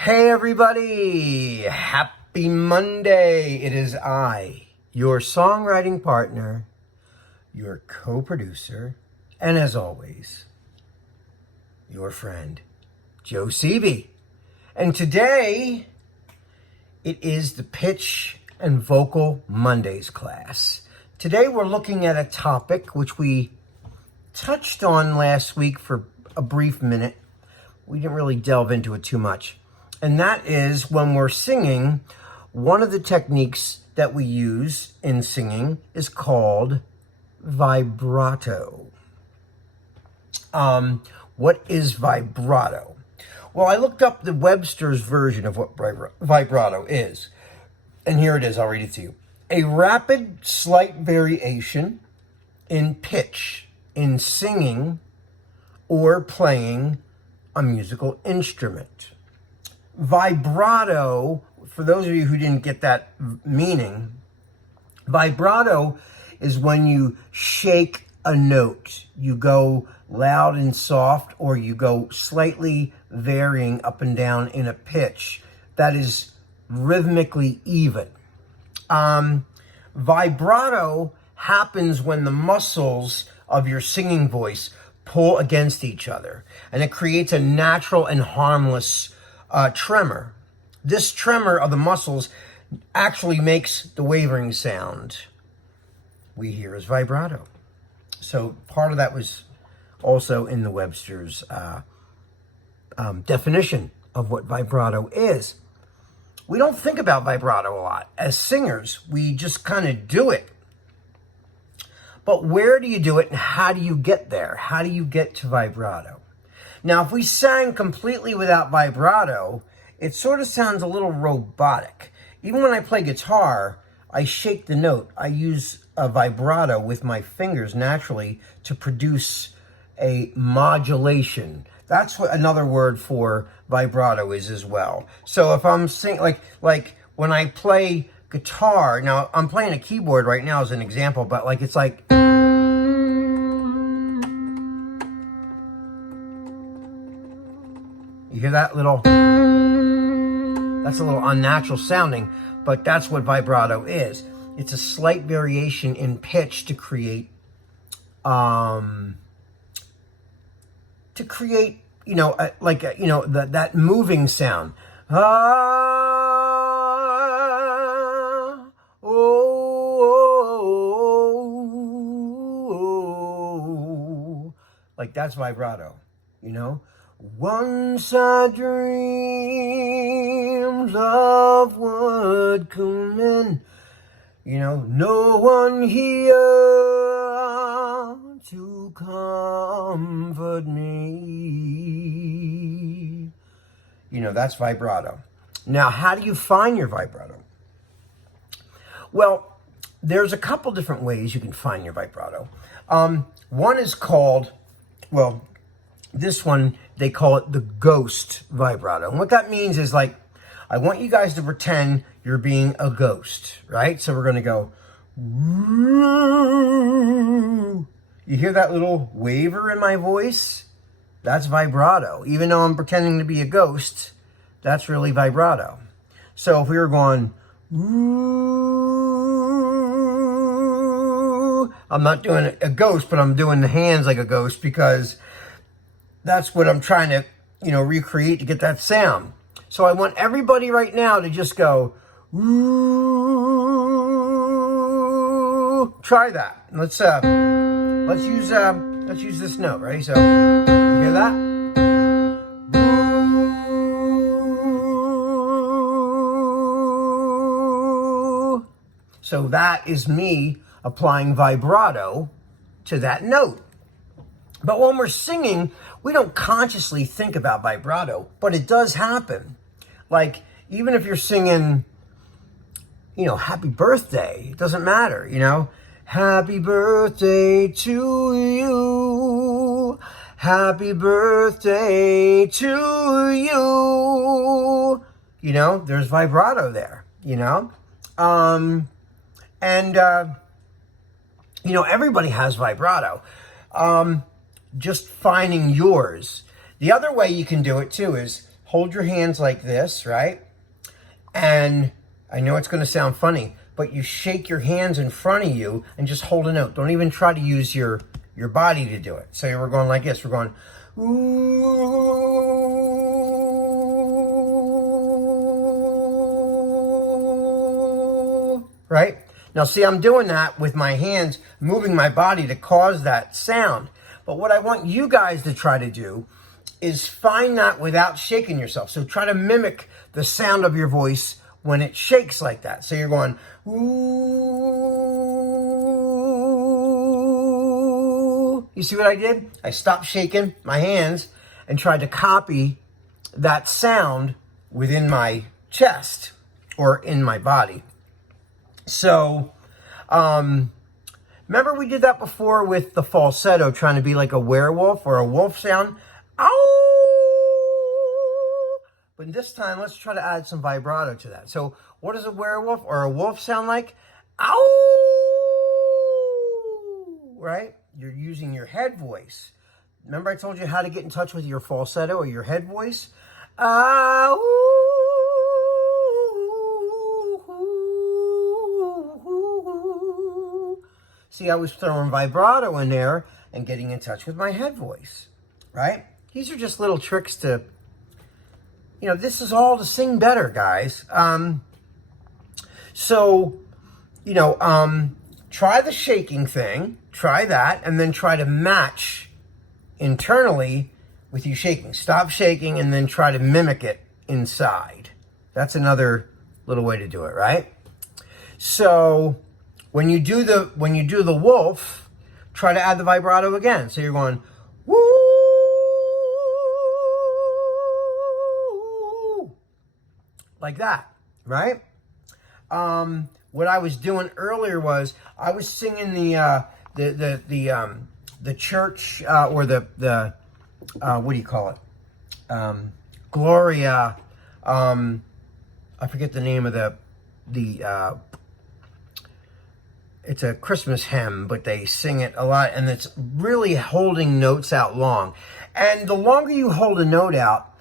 Hey everybody! Happy Monday! It is I, your songwriting partner, your co-producer, and as always, your friend, Joe Seavey. And today, it is the Pitch and Vocal Mondays class. Today we're looking at a topic which we touched on last week for a brief minute. We didn't really delve into it too much. And that is when we're singing, one of the techniques that we use in singing is called vibrato. What is vibrato? Well, I looked up the Webster's version of what vibrato is. And here it is, I'll read it to you. A rapid, slight variation in pitch in singing or playing a musical instrument. Vibrato, for those of you who didn't get that meaning, vibrato is when you shake a note. You go loud and soft, or you go slightly varying up and down in a pitch that is rhythmically even. Vibrato happens when the muscles of your singing voice pull against each other, and it creates a natural and harmless tremor. This tremor of the muscles actually makes the wavering sound we hear as vibrato. So part of that was also in the Webster's definition of what vibrato is. We don't think about vibrato a lot. As singers, we just kind of do it. But where do you do it and how do you get there? How do you get to vibrato? Now, if we sang completely without vibrato, it sort of sounds a little robotic. Even when I play guitar, I shake the note. I use a vibrato with my fingers naturally to produce a modulation. That's what another word for vibrato is as well. So if I'm singing, like when I play guitar, now I'm playing a keyboard right now as an example, but like it's like... You hear that little... That's a little unnatural sounding, but that's what vibrato is. It's a slight variation in pitch to create, that moving sound. Like that's vibrato, you know? Once I dreamed love would come in, you know, no one here to comfort me. You know, that's vibrato. Now, how do you find your vibrato? Well, there's a couple different ways you can find your vibrato. One is called, this one, they call it the ghost vibrato. And what that means is like, I want you guys to pretend you're being a ghost, right? So we're going to go, woo. You hear that little waver in my voice? That's vibrato. Even though I'm pretending to be a ghost, that's really vibrato. So if we were going, woo, I'm not doing a ghost, but I'm doing the hands like a ghost because that's what I'm trying to, recreate to get that sound. So I want everybody right now to just go, woo. Try that. Let's use this note. Ready? So, you hear that? Woo. So that is me applying vibrato to that note. But when we're singing, we don't consciously think about vibrato, but it does happen. Like, even if you're singing, happy birthday, it doesn't matter, Happy birthday to you. Happy birthday to you. There's vibrato there, everybody has vibrato. Just finding yours. The other way you can do it too is hold your hands like this, right? And I know it's going to sound funny, but you shake your hands in front of you and just hold a note. Don't even try to use your body to do it. So we're going like this. We're going, ooh, right? Now see, I'm doing that with my hands, moving my body to cause that sound. But what I want you guys to try to do is find that without shaking yourself. So try to mimic the sound of your voice when it shakes like that. So you're going, ooh. You see what I did? I stopped shaking my hands and tried to copy that sound within my chest or in my body. So, remember we did that before with the falsetto, trying to be like a werewolf or a wolf sound? Ow! But this time, let's try to add some vibrato to that. So what does a werewolf or a wolf sound like? Ow! Right? You're using your head voice. Remember I told you how to get in touch with your falsetto or your head voice? Ow! See, I was throwing vibrato in there and getting in touch with my head voice, right? These are just little tricks to, this is all to sing better, guys. Try the shaking thing, try that, and then try to match internally with you shaking. Stop shaking and then try to mimic it inside. That's another little way to do it, right? So when you do the wolf, try to add the vibrato again. So you're going, woo, like that, right? What I was doing earlier was I was singing the church or the what do you call it? Gloria. I forget the name of the it's a Christmas hymn, but they sing it a lot, and it's really holding notes out long. And the longer you hold a note out,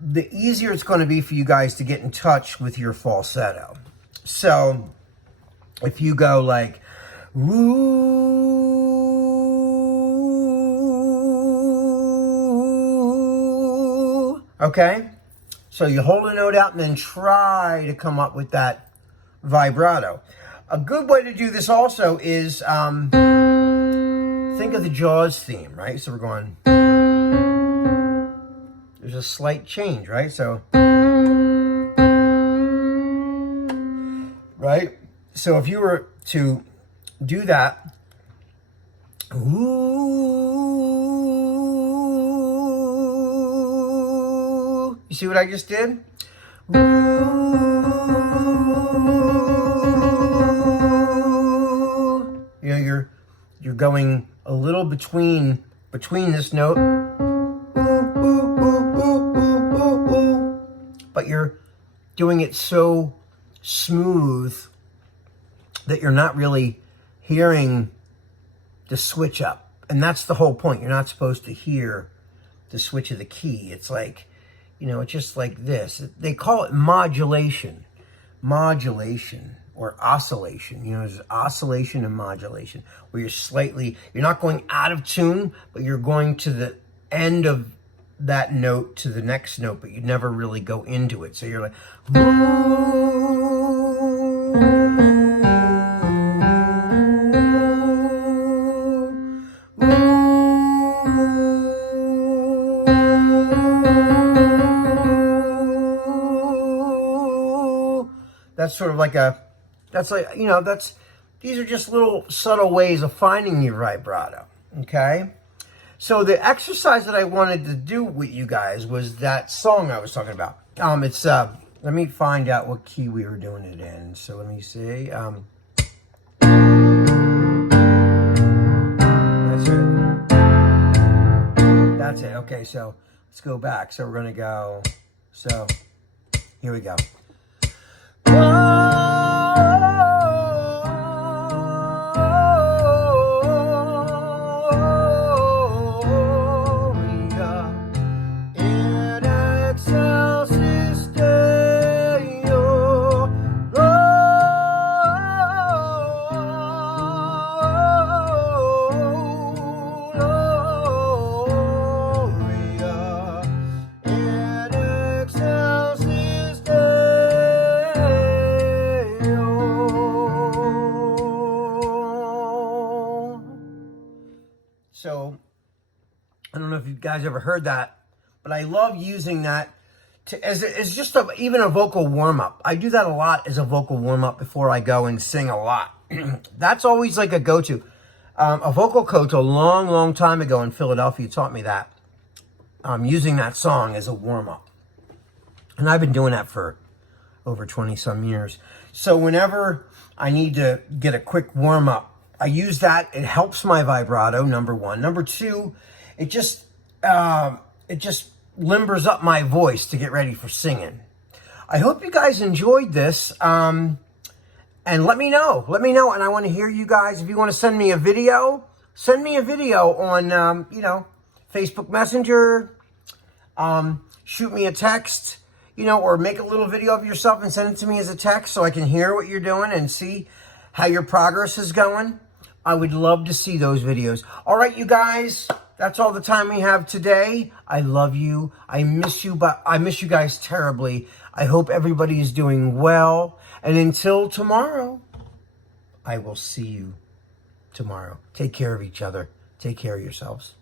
the easier it's going to be for you guys to get in touch with your falsetto. So if you go like, ooh, okay? So you hold a note out and then try to come up with that vibrato. A good way to do this also is think of the Jaws theme, right? So we're going, there's a slight change, right? So, right? So if you were to do that, ooh, you see what I just did? Ooh. You're going a little between this note, but you're doing it so smooth that you're not really hearing the switch up. And that's the whole point. You're not supposed to hear the switch of the key. It's like, it's just like this. They call it modulation. Or oscillation. There's oscillation and modulation, where you're not going out of tune, but you're going to the end of that note to the next note, but you never really go into it. So you're like, that's sort of like these are just little subtle ways of finding your vibrato, okay? So the exercise that I wanted to do with you guys was that song I was talking about. Let me find out what key we were doing it in. So let me see. That's it. Okay, so let's go back. So we're gonna go, so here we go. In guys ever heard that, but I love using that as just even a vocal warm-up. I do that a lot as a vocal warm-up before I go and sing a lot. That's always like a go-to. A vocal coach a long, long time ago in Philadelphia taught me that. Using that song as a warm-up. And I've been doing that for over 20-some years. So whenever I need to get a quick warm-up, I use that. It helps my vibrato, number one. Number two, it just limbers up my voice to get ready for singing. I hope you guys enjoyed this. And let me know. Let me know. And I want to hear you guys. If you want to send me a video on, Facebook Messenger. Shoot me a text, or make a little video of yourself and send it to me as a text so I can hear what you're doing and see how your progress is going. I would love to see those videos. All right, you guys, that's all the time we have today. I love you. I miss you, but I miss you guys terribly. I hope everybody is doing well. And until tomorrow, I will see you tomorrow. Take care of each other. Take care of yourselves.